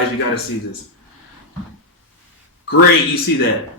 Guys, you gotta see this. Great, you see that.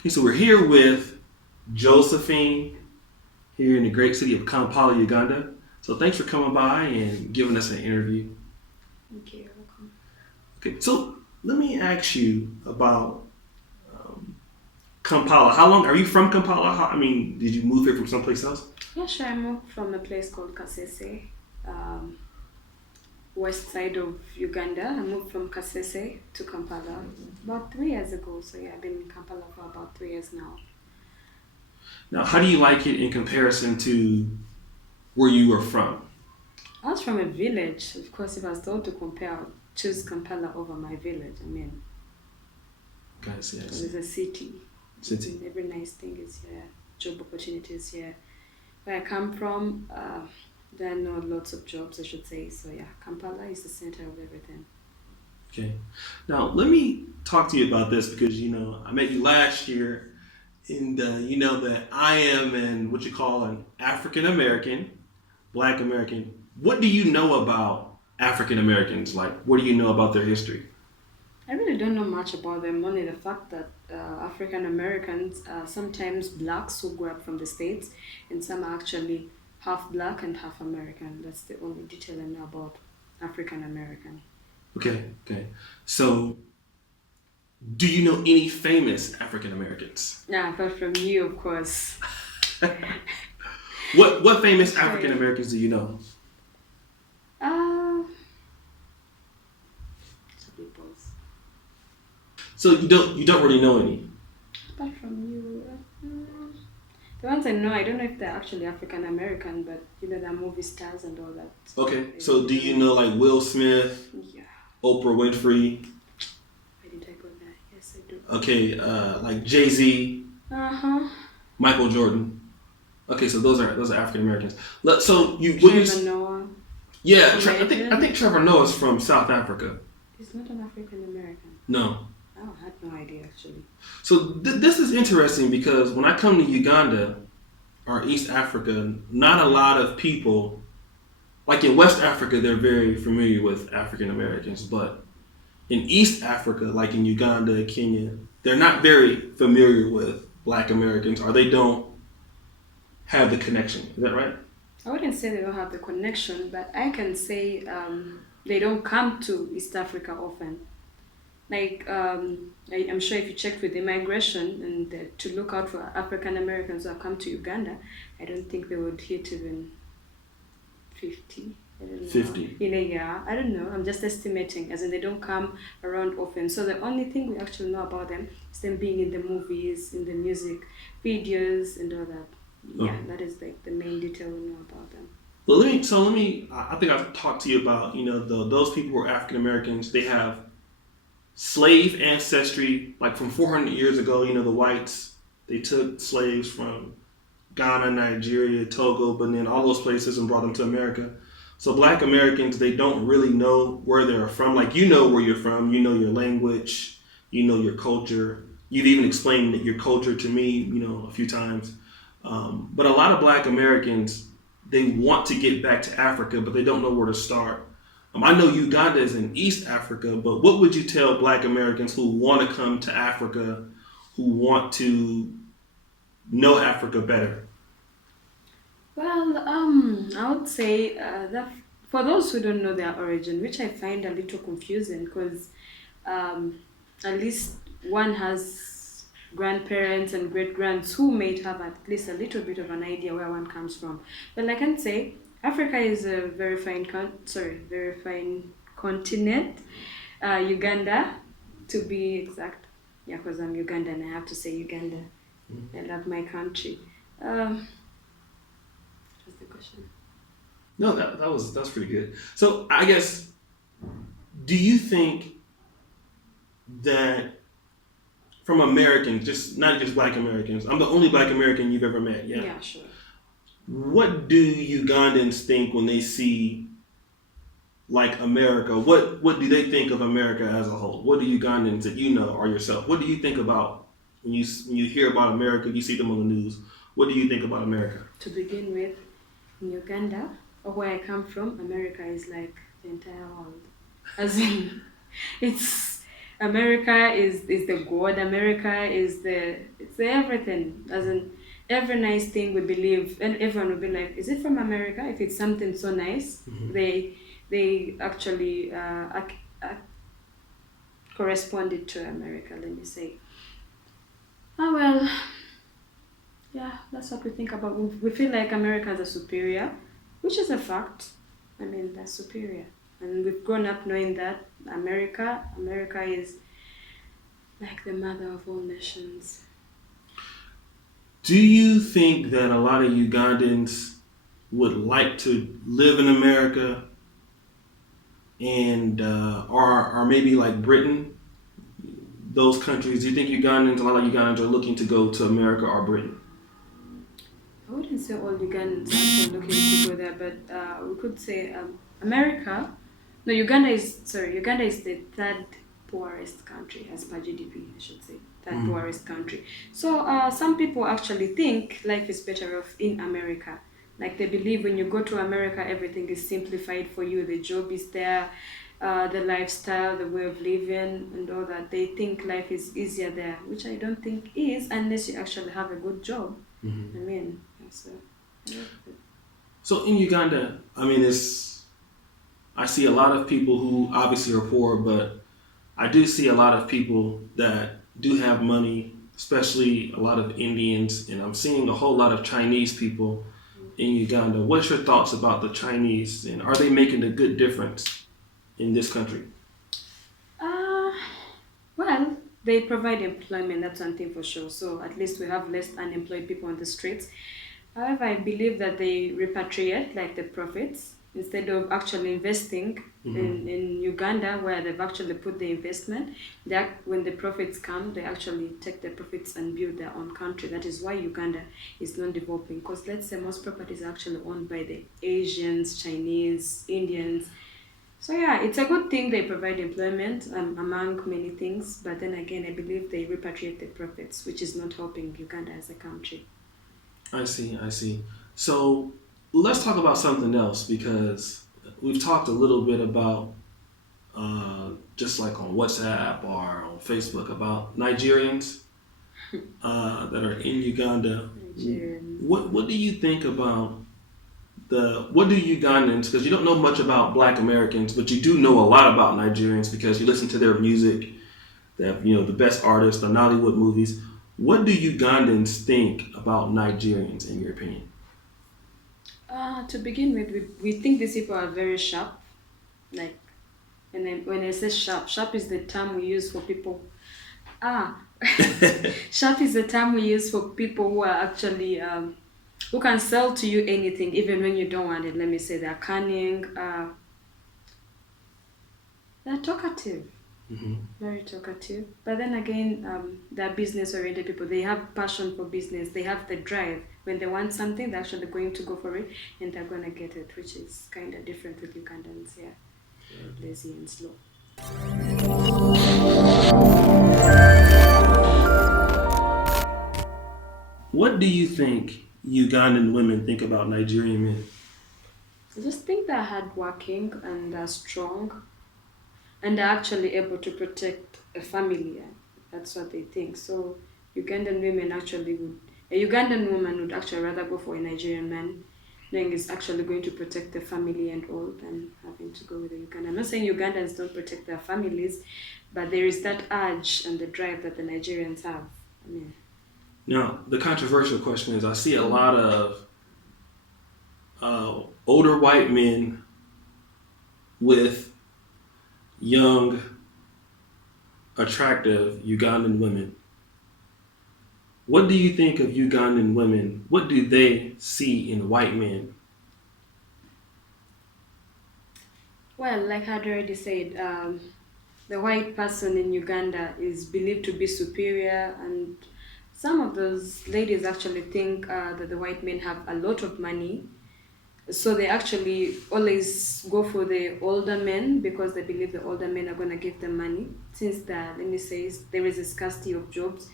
Okay, so we're here with Josephine here in the great city of Kampala, Uganda. So thanks for coming by and giving us an interview. Thank you. You're welcome. Okay, so let me ask you about Kampala. How long are you from Kampala? Did you move here from someplace else? Yeah, sure. I moved from a place called Kasese, west side of Uganda. I moved from Kasese to Kampala about 3 years ago. So yeah, I've been in Kampala for about 3 years now. Now, how do you like it in comparison to where you were from? I was from a village. Of course, if I was told to compare, I would choose Kampala over my village. Guys, yes. It's a city. City. Every nice thing is here. Job opportunities here. Where I come from, there are not lots of jobs, I should say. So yeah, Kampala is the center of everything. Okay. Now, let me talk to you about this because, I met you last year and you know that I am what you call an African American, Black American. What do you know about African Americans? Like, what do you know about their history? I really don't know much about them, only the fact that African Americans are sometimes blacks who grew up from the States, and some are actually half black and half American. That's the only detail I know about African American. Okay. So, do you know any famous African Americans? Yeah, apart from you, of course. What famous African Americans do you know? So you don't really know any? Apart from you, the ones I know, I don't know if they're actually African American, but they're movie stars and all that. Okay, so do you know like Will Smith? Yeah. Oprah Winfrey? Why did I go there? Yes, I do. Okay, like Jay-Z? Michael Jordan? Okay, so those are African Americans. So Trevor Noah? Yeah, I think Trevor Noah's from South Africa. He's not an African American. No. Oh, I had no idea actually. So this is interesting because when I come to Uganda or East Africa, not a lot of people, like in West Africa, they're very familiar with African Americans, but in East Africa, like in Uganda, Kenya, they're not very familiar with Black Americans, or they don't have the connection. Is that right? I wouldn't say they don't have the connection, but I can say they don't come to East Africa often. Like, I'm sure if you checked with immigration and to look out for African Americans who have come to Uganda, I don't think they would hit even 50. I don't know. 50? In a year. I don't know. I'm just estimating, as in they don't come around often. So the only thing we actually know about them is them being in the movies, in the music videos, and all that. Yeah, that is like the main detail we know about them. Well, let me. I think I've talked to you about those people who are African Americans. They have slave ancestry, like from 400 years ago. The whites, they took slaves from Ghana, Nigeria, Togo, Benin, all those places, and brought them to America. So Black Americans, they don't really know where they're from. Like, where you're from, your language, your culture. You've even explained your culture to me, a few times. But a lot of Black Americans, they want to get back to Africa, but they don't know where to start. I know Uganda is in East Africa, but what would you tell Black Americans who want to come to Africa, who want to know Africa better? Well, I would say that for those who don't know their origin, which I find a little confusing because at least one has grandparents and great-grands who may have at least a little bit of an idea where one comes from. But I can say Africa is a very fine continent. Uganda, to be exact. Yeah, because I'm Ugandan, I have to say Uganda. I love my country. What's the question? No, that's pretty good. So I guess, do you think that from Americans, not just Black Americans, I'm the only Black American you've ever met, yeah? Yeah, sure. What do Ugandans think when they see like America? What do they think of America as a whole? What do Ugandans that or yourself, what do you think about when you hear about America, you see them on the news. What do you think about America? To begin with, in Uganda, or where I come from, America is like the entire world. As in, it's America is the God. America is the everything. As in, every nice thing we believe, and everyone will be like, "Is it from America?" If it's something so nice, they actually correspond it to America. Let me say. Oh well, yeah, that's what we think about. We feel like America is a superior, which is a fact. I mean, they're superior. And we've grown up knowing that America is like the mother of all nations. Do you think that a lot of Ugandans would like to live in America and or maybe like Britain, those countries? Do you think a lot of Ugandans are looking to go to America or Britain? I wouldn't say all Ugandans are looking to go there, but we could say America. No, Uganda is the third poorest country as per GDP, I should say. Third poorest country. So some people actually think life is better off in America. Like they believe when you go to America, everything is simplified for you. The job is there, the lifestyle, the way of living, and all that. They think life is easier there, which I don't think is, unless you actually have a good job. I mean, so. Yeah. So in Uganda, I mean, I see a lot of people who obviously are poor, but I do see a lot of people that do have money, especially a lot of Indians, and I'm seeing a whole lot of Chinese people in Uganda. What's your thoughts about the Chinese, and are they making a good difference in this country? Well, they provide employment, that's one thing for sure. So at least we have less unemployed people on the streets. However, I believe that they repatriate like the profits instead of actually investing in Uganda, where they've actually put the investment. When the profits come, they actually take the profits and build their own country. That is why Uganda is non-developing, because let's say most properties are actually owned by the Asians, Chinese, Indians. So yeah, it's a good thing they provide employment among many things, but then again, I believe they repatriate the profits, which is not helping Uganda as a country. I see. So let's talk about something else, because we've talked a little bit about just like on WhatsApp or on Facebook about Nigerians that are in Uganda. Nigerians. What do you think about what do Ugandans, because you don't know much about Black Americans, but you do know a lot about Nigerians because you listen to their music. They have, the best artists, the Nollywood movies. What do Ugandans think about Nigerians, in your opinion? To begin with, we think these people are very sharp. Like, and then when I say sharp is the term we use for people. Sharp is the term we use for people who are actually who can sell to you anything, even when you don't want it. Let me say they're cunning. They're talkative. Very talkative. But then again, they're business-oriented people. They have passion for business. They have the drive. When they want something, they're actually going to go for it, and they're going to get it, which is kind of different with Ugandans. Yeah, lazy and slow. What do you think Ugandan women think about Nigerian men? I just think they're hardworking and they're strong, and they're actually able to protect a family. That's what they think. So a Ugandan woman would actually rather go for a Nigerian man, knowing he's actually going to protect the family and all, than having to go with a Ugandan. I'm not saying Ugandans don't protect their families, but there is that urge and the drive that the Nigerians have. I mean. Now, the controversial question is, I see a lot of older white men with young, attractive Ugandan women. What do you think of Ugandan women? What do they see in white men? Well, like I'd already said, the white person in Uganda is believed to be superior, and some of those ladies actually think that the white men have a lot of money. So they actually always go for the older men because they believe the older men are going to give them money, since there is a scarcity of jobs.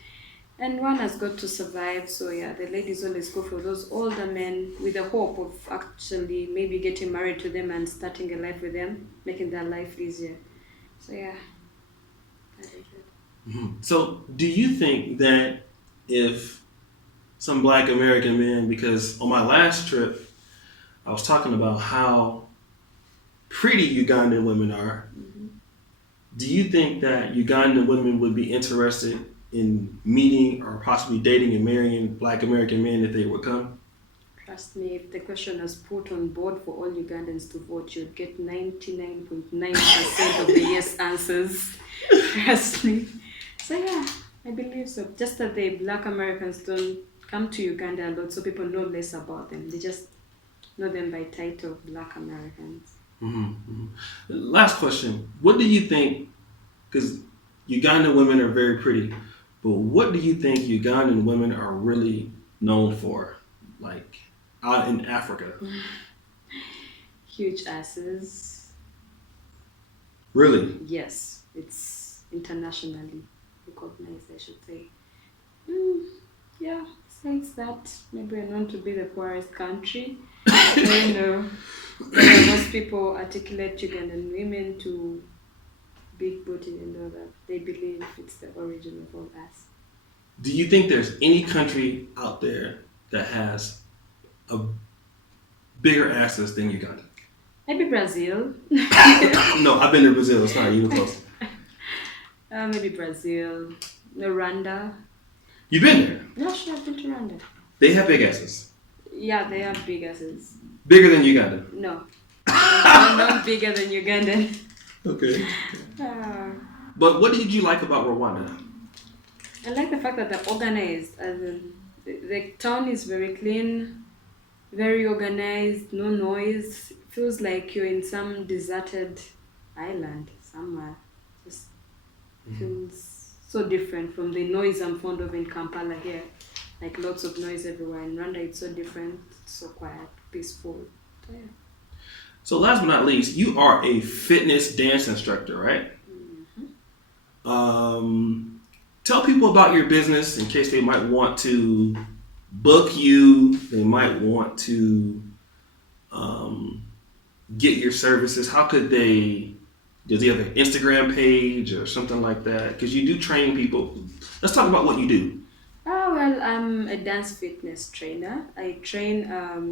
And one has got to survive, so yeah, the ladies always go for those older men with the hope of actually maybe getting married to them and starting a life with them, making their life easier. So yeah, that is it. Mm-hmm. So, do you think that if some Black American men, because on my last trip, I was talking about how pretty Ugandan women are, Mm-hmm. do you think that Ugandan women would be interested in meeting or possibly dating and marrying Black American men if they would come? Trust me, if the question was put on board for all Ugandans to vote, you'd get 99.9% of the yes answers. Trust me. So yeah, I believe so. Just that the Black Americans don't come to Uganda a lot, so people know less about them. They just know them by title, Black Americans. Mm-hmm. Mm-hmm. Last question. What do you think, because Ugandan women are very pretty, but what do you think Ugandan women are really known for, like out in Africa? Huge asses. Really? Yes, it's internationally recognized, I should say. Yeah, besides that, maybe we're known to be the poorest country. I don't know. Most people articulate Ugandan women to big booty and all that. They believe it's the origin of all us. Do you think there's any country out there that has a bigger asses than Uganda? Maybe Brazil. No, I've been to Brazil. It's not even close. Maybe Brazil. Rwanda. You've been there? No, sure, I've been to Rwanda. They have big asses. Yeah, they have big asses. Bigger than Uganda? No. They're not bigger than Ugandan. Okay. But what did you like about Rwanda? I like the fact that they're organized. As in, the town is very clean, very organized, no noise. It feels like you're in some deserted island somewhere. Just feels so different from the noise I'm fond of in Kampala here. Like lots of noise everywhere. In Rwanda, it's so different, it's so quiet, peaceful. So, yeah. So last but not least, you are a fitness dance instructor, right? Mm-hmm. Tell people about your business in case they might want to book you. They might want to get your services. How could they? Does he have an Instagram page or something like that? Because you do train people. Let's talk about what you do. Oh, well, I'm a dance fitness trainer. I train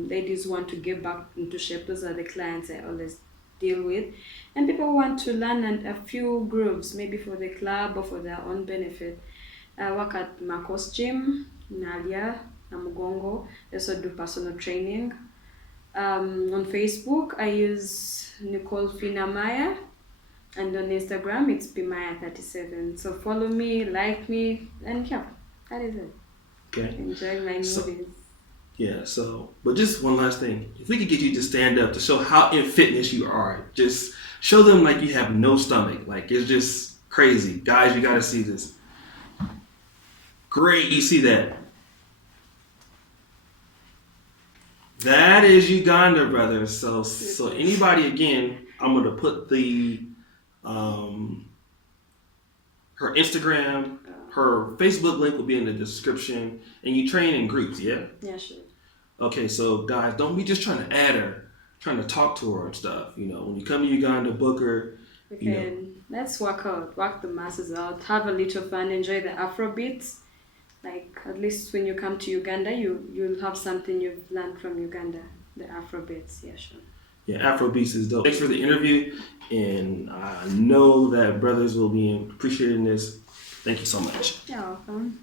ladies who want to get back into shape. Those are the clients I always deal with. And people want to learn a few grooves, maybe for the club or for their own benefit. I work at Marcos Gym, Nalia, Namugongo. I also do personal training. On Facebook, I use Nicole Finamaya. And on Instagram, it's Pimaya37. So follow me, like me, and yeah. That is it. Okay. Enjoy my movies. Yeah, but just one last thing. If we could get you to stand up to show how in fitness you are, just show them like you have no stomach. Like it's just crazy. Guys, you gotta see this. Great, you see that. That is Uganda, brothers. So anybody, again, I'm gonna put the her Instagram, her Facebook link will be in the description, and you train in groups, yeah? Yeah, sure. Okay, so guys, don't be just trying to add her, trying to talk to her and stuff. You know, when you come to Uganda, book her. Let's work the masses out, have a little fun, enjoy the Afro beats. Like at least when you come to Uganda, you'll have something you've learned from Uganda, the Afro beats. Yeah, sure. Yeah, Afrobeats is dope. Thanks for the interview, and I know that brothers will be appreciating this. Thank you so much. You're welcome.